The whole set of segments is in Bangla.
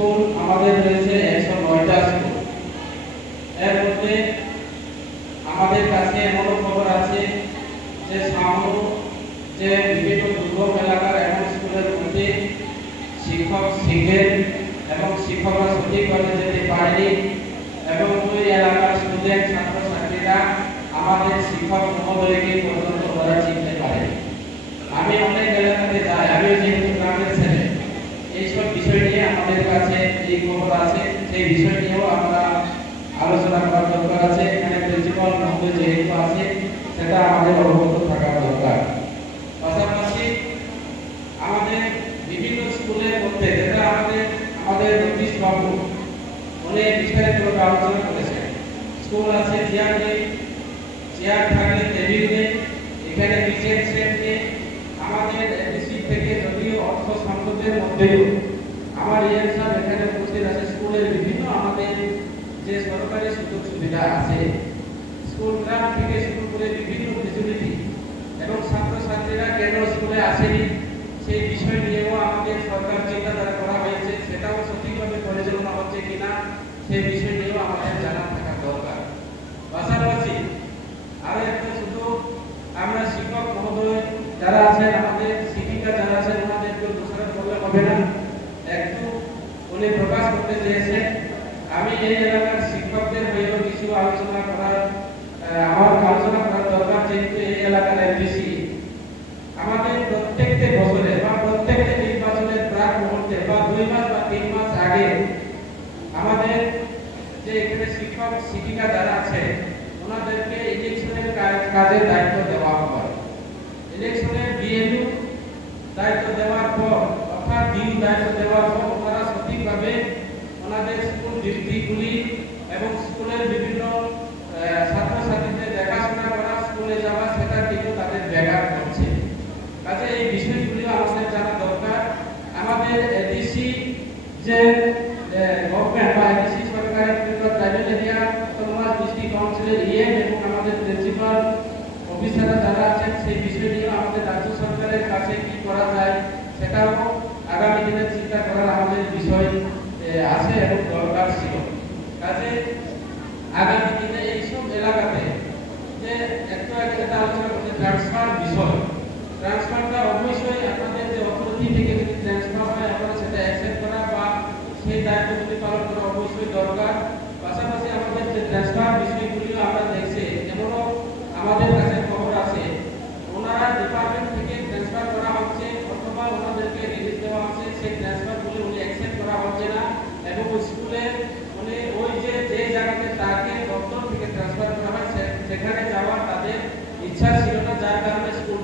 স্কুল আমাদের রয়েছে 109টা স্কুল। এর মধ্যে আমাদের কাছে এমন খবর আছে যে যে বিভিন্ন দুর্গম এলাকার এমন স্কুলের মধ্যে শিক্ষক শিখেন এবং শিক্ষকরা সঠিকভাবে যেতে পারেনি এবং ওই এলাকার স্টুডেন্ট ছাত্রছাত্রীরা আমাদের শিক্ষক মহোদয়কে পর্যন্ত ওরা চিনতে পারে। আমি অনেক এলাকাতে যাই, আমি যেহেতু গ্রামের ছেলে, এইসব বিষয় নিয়ে আমাদের কাছে যে খবর আছে সেই বিষয় নিয়েও আমরা আলোচনা করার দরকার আছে। এখানে প্রিন্সিপাল মহোদয় যেহেতু আছে সেটা আমাদের অবগত থাকা দরকার। পাশাপাশি আমাদের বিভিন্ন স্কুলের মধ্যে যেটা আমাদের নোটিশ বাবু অনেক বিস্তারিতভাবে আলোচনা করেছেন। স্কুল আছে চেয়ার নেই, চেয়ার থাকলে টেবিল নেই, এখানে বিশেষ সেট নেই। আমাদের এডিসি থেকে যদিও অর্থ সংকটের মধ্যেও আমার ইয়ের সাহেব এখানে উপস্থিত আছে, স্কুলের বিভিন্ন আমাদের যে সরকারি সুযোগ সুবিধা আছে, স্কুল গ্রাম থেকে শুরু করে বিভিন্ন ফেসিলিটি এবং ছাত্রছাত্রীরা কেন স্কুলে আসেনি সেই বিষয় নিয়েও আমাদের সরকার চিন্তাধারা করা হয়েছে, সেটাও সঠিকভাবে পরিচালনা হচ্ছে কিনা সেই বিষয় নিয়েও আমাদের জানা থাকা দরকার। পাশাপাশি আরো একটা শুধু আমরা শিক্ষক মহোদয় যারা আছেন, আমাদের শিক্ষিকা যারা আছেন, ওনাদেরকে দোষারোপ করলে হবে না। একটু উনি প্রকাশ করতে চেয়েছেন, আমি এই এলাকার শিক্ষকদের হয়েও কিছু আলোচনা করার দরকার। যেহেতু এই এলাকার এলডিসি আমাদের প্রত্যেকটা বছরে বা প্রত্যেকটা নির্বাচনের প্রাক মুহূর্তে বা 2 মাস বা 3 মাস আগে আমাদের যে এখানে শিক্ষক শিক্ষিকা যারা আছে ওনাদেরকে ইলেকশনের কাজের দায়িত্ব দেওয়া হয়। ইলেকশনের বিএলও দায়িত্ব দেওয়ার পর অর্থাৎ ডিউ দায়িত্ব দেওয়ার পর ওনারা সঠিকভাবে ওনাদের স্কুল ডিউটিগুলি এবং স্কুলের বিভিন্ন ছাত্রছাত্রীদের দেখাশোনা করা, স্কুলে যাওয়া, সেটা কিন্তু তাদের ব্যাঘাত করছে। কাজে এই বিষয়গুলি আমাদের জানা দরকার। আমাদের এডিসি যে গভর্নমেন্ট বা এডিসি সরকারের ট্রাইবাল এরিয়া অটোনমাস ডিস্ট্রিক্ট কাউন্সিলের ইএম এবং আমাদের প্রিন্সিপাল অফিসাররা যারা আছেন সেই বিষয় নিয়ে আমাদের রাজ্য সরকারের কাছে কি করা যায় সেটাও আগামী দিনে চিন্তা করার আমাদের বিষয় আছে এবং দরকার ছিল। কাজে আগামী দিনে এইসব এলাকাতে যে একটু আগে যেটা আলোচনা করছে ট্রান্সফার বিষয়, ট্রান্সফারটা অবশ্যই আপনাদের যে অথরিটি থেকে যদি ট্রান্সফার হয় আপনারা সেটা অ্যাকসেপ্ট করা বা সেই দায়িত্বগুলি পালন করা অবশ্যই দরকার। পাশাপাশি আমাদের যে ট্রান্সফার বিষয়গুলিও আমরা দেখছি, এমনও আমাদের কাছে খবর আছে ওনারা ডিপার্টমেন্ট থেকে ট্রান্সফার করা হচ্ছে অথবা ওনাদেরকে রিলিজ দেওয়া হচ্ছে, সেই ট্রান্সফারগুলি উনি অ্যাকসেপ্ট করা হচ্ছে না এবং স্কুলে উনি ওই যে জায়গাতে তাকে দপ্তর থেকে ট্রান্সফার করা হয় সেখানে যাওয়ার তাদের ইচ্ছা ছিল না, যার কারণে স্কুল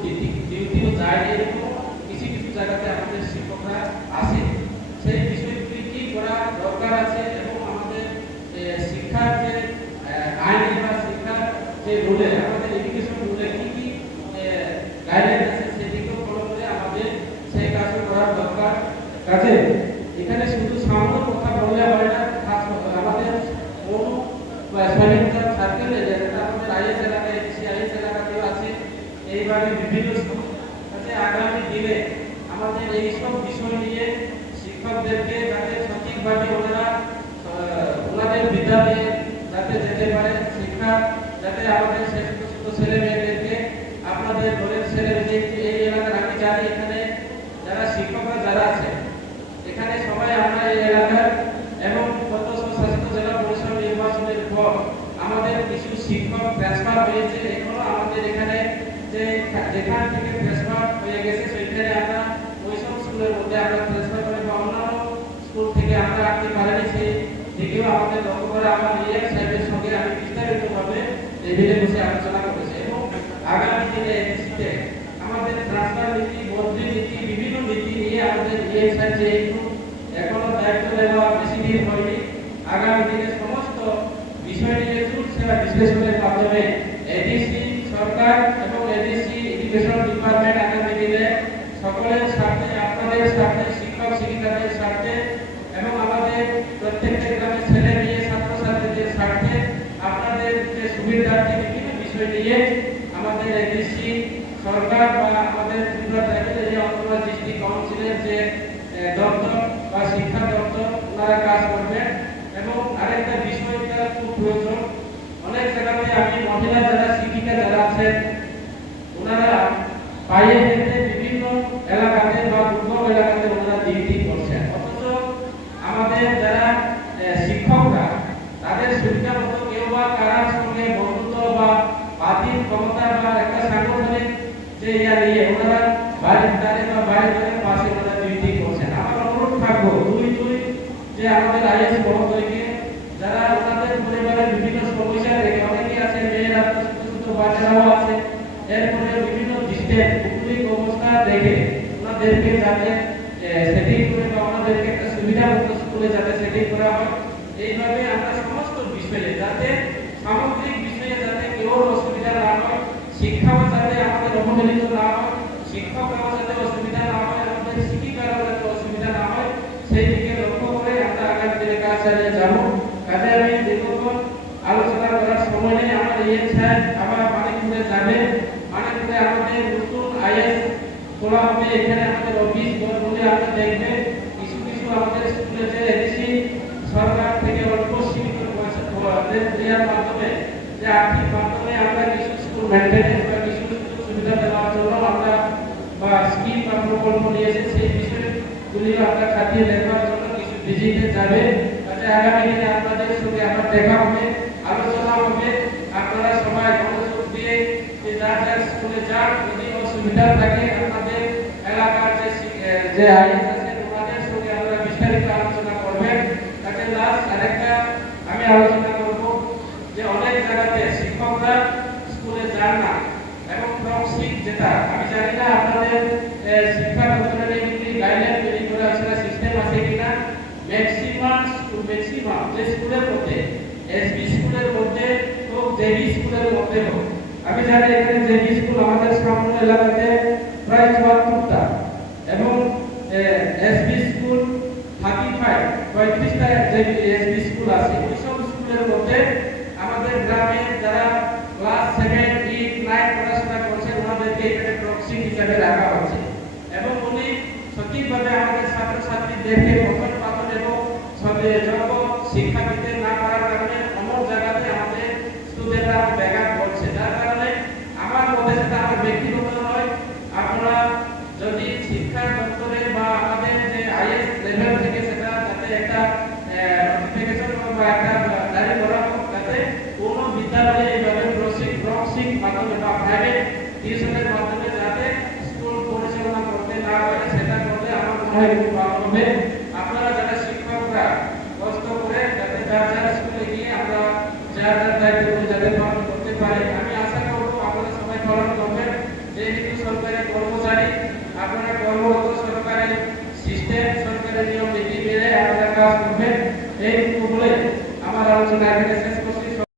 ডিউটিও যায়। এরকম কিছু কিছু জায়গাতে আমাদের শিক্ষকরা আসে, সেই বিষয়গুলি কি করা দরকার আছে এবং আমাদের শিক্ষার যে আইন বা শিক্ষার যে রুলে আমাদের এডুকেশন রুলে কি কি গাইডলাইন আছে সেদিকেও ফলো করে আমাদের সেই কাজও করার দরকার। কাজে এখানে শুধু সামনে কথা বললে হয় না, কাজ করতে আমাদের কোন স্বাধীনতার সার্কেল যেটা আমাদের আইএস এলাকায় সিআইএস এলাকাতেও আছে, এইভাবে বিভিন্ন কাজে আগামী দিনে আমাদের এইসব বিষয় নিয়ে শিক্ষকদেরকে যাতে সঠিকভাবে ওনাদের বিদ্যালয়ে যাতে যেতে পারে, শিক্ষা যাতে আমাদের ছোট ছেলে মেয়েদেরকে আপনাদের ঘরের ছেলে যেহেতু এই এলাকার আমি জানি এখানে যারা শিক্ষকরা যারা আছে এখানে সবাই আমরা এই এলাকার এবং গত শাসিত জেলা পরিষদ নির্বাচনের পর আমাদের কিছু শিক্ষক ট্রান্সফার হয়েছে। এখনো আমাদের এখানে যেখান থেকে ট্রান্সফার হয়ে গেছে সেইখানে আমরা ওইসব স্কুলের মধ্যে আমরা ট্রান্সফার করে বা অন্যান্য স্কুল থেকে আমরা আসতে পারিনি, সেই দিকেও আমাদের লক্ষ্য করে আমার ইএম সাহেবের সঙ্গে আমি বিস্তারিতভাবে টেবিলে বসে আলোচনা করেছি এবং আগামী দিনে এডিসিতে আমাদের ট্রান্সফার নীতি, বদলি নীতি, বিভিন্ন নীতি নিয়ে আমাদের ইএম সাহেব যেহেতু এখনো দায়িত্ব নেওয়া বেশি দিন হয়নি, আগামী দিনে সমস্ত বিষয় নিয়ে সেবা বিশ্লেষণের মাধ্যমে এডিসি সরকার এবং এডিসি এডুকেশন ডিপার্টমেন্ট আগামী দিনে সকলের স্বার্থে, আপনাদের স্বার্থে, শিক্ষক শিক্ষিকাদের স্বার্থে এবং আমাদের প্রত্যেকটা গ্রামের ছেলে মেয়ে ছাত্রছাত্রীদের স্বার্থে আপনাদের যে সুবিধার্থে বিভিন্ন বিষয় নিয়ে আমাদের এডিসি সরকার বা আমাদের Tripura tribal area autonomous district কাউন্সিলের যে দপ্তর বা শিক্ষা দপ্তর আপনারা কাজ করবেন। এবং আরেকটা বিষয়টা খুব প্রয়োজন, অনেক জায়গাতে আমি মহিলা যারা শিক্ষিকা যারা আছেন ওনারা পায়ে হেঁটে বিভিন্ন এলাকাতে বা দুর্গম এলাকাতে ওনারা ডিউটি করছেন, অথচ আমাদের যারা শিক্ষকরা তাদের সুবিধা মতো কেউ বা কারার সঙ্গে বন্ধুত্ব বা বাতিল ক্ষমতা বা একটা সাংগঠনিক যে নিয়ে ওনারা বাড়ির দ্বারে বা বাড়ির দ্বারে পাশে ওনারা ডিউটি করছেন। আমার অনুরোধ থাকবো দুই যে আমাদের আইএস মহোদয়কে, যারা ওনাদের পরিবারের বিভিন্ন সমস্যা দেখে, অনেকে আছে মেয়েরা ছোট ছোট বাচ্চারাও আছে, এরপরে বিভিন্ন ডিস্টেন্স ভৌগোলিক অবস্থা দেখে ওনাদেরকে যাতে সেটিং করে বা ওনাদেরকে একটা সুবিধা মতো স্কুলে যাতে সেটিং করা হয়। এইভাবে আমরা সমস্ত বিষয়ে যাতে সামগ্রিক বিষয়ে যাতে কেউ অসুবিধা না হয়, শিক্ষাও যাতে আমাদের অবহেলিত না হয়, শিক্ষকরাও যাতে অসুবিধা না হয়, আমাদের শিক্ষিকারাও যাতে অসুবিধা না হয়, সেই দিকে লক্ষ্য করে আমরা আগামী দিনে কাজ চালিয়ে যাব। কাজে আমি দীর্ঘক্ষণ আলোচনা করার সময় নেই, আমার ইয়ে সাহেব আবার মানিকপুরে যাবে, মানিকপুরে আমাদের নতুন আইএস খোলা হবে, এখানে আমাদের অফিস বলে আমরা দেখবে কিছু কিছু আমাদের স্কুলে যে এসেছি সরকার থেকে অল্প সীমিত পয়সা দেওয়ার মাধ্যমে যে আর্থিক মাধ্যমে আমরা কিছু স্কুল মেনটেনেন্স বা কিছু সুবিধা দেওয়ার জন্য আমরা বা স্কিম বা প্রকল্প নিয়েছে, সেই বিষয়গুলি আমরা খাতিয়ে দেখবার জন্য কিছু ভিজিটে যাবে। কাজে আগামী দিনে আপনাদের সঙ্গে আমার দেখা হবে, আলোচনা হবে, আপনারা সবাই মনোযোগ দিয়ে যার যার স্কুলে যান, যদি অসুবিধা থাকে আপনাদের এলাকার যে আইএস আছে ওনাদের সঙ্গে আমরা বিস্তারিত আলোচনা করবেন। কাজে লাস্ট আরেকটা আমি আলোচনা করব যে অনেক জায়গাতে শিক্ষকরা স্কুলে যান না এবং প্রক্সি যেটা আমি জানি না আপনাদের শিক্ষা দপ্তরের একটি গাইডলাইন তৈরি করা আছে, সিস্টেম আছে কিনা, ম্যাক্সিমাম যে স্কুলের মধ্যে এসবি স্কুলের মধ্যে তো জেবি স্কুলের মধ্যে হোক, আমি জানি এখানে জেবি স্কুল আমাদের সামনে এলাকাতে প্রায় ৭৪টা এবং এসবি স্কুল 35-35টা এসবি স্কুল আছে। ওইসব স্কুলের মধ্যে আমাদের গ্রামে যারা ক্লাস 7, 8, 9 পড়াশোনা করছে ওনাদেরকে এখানে প্রক্সি হিসাবে রাখা হচ্ছে এবং উনি সঠিকভাবে আমাদের ছাত্রছাত্রীদেরকে পঠন পাঠন এবং যোগ্য শিক্ষা দিতে না পারার কারণে অন্য জায়গাতে আমাদের স্টুডেন্টরা ব্যাঘাত ঘটছে। যার কারণে আমার মতে, সেটা আমার ব্যক্তিগত নয়, আপনারা যদি শিক্ষা দপ্তরে বা আমাদের যে আইএস লেভেল থেকে সেটা যাতে একটা নোটিফিকেশন বা একটা জারি করা হোক, যাতে কোনো বিদ্যালয়ে এইভাবে প্রক্সি মাধ্যমে বা প্রাইভেট টিউশনের মাধ্যমে যাতে স্কুল পরিচালনা করতে না পারে, সেটা করলে আমার মনে হয় খুব ভালো হবে। আপনারা যারা শিক্ষকরা কষ্ট করে যাতে যার যার স্কুলে গিয়ে আমরা যার যার দায়িত্ব যাতে পালন করতে পারি, আমি আশা করব আপনারা সবাই পালন করবেন। যেহেতু সরকারি কর্মচারী, আপনারা কর্মরত সরকারি সিস্টেম সরকারি নিয়ম নীতি মেনে আপনারা কাজ করবেন। এই বলে আমার আলোচনা এখানে শেষ করছি।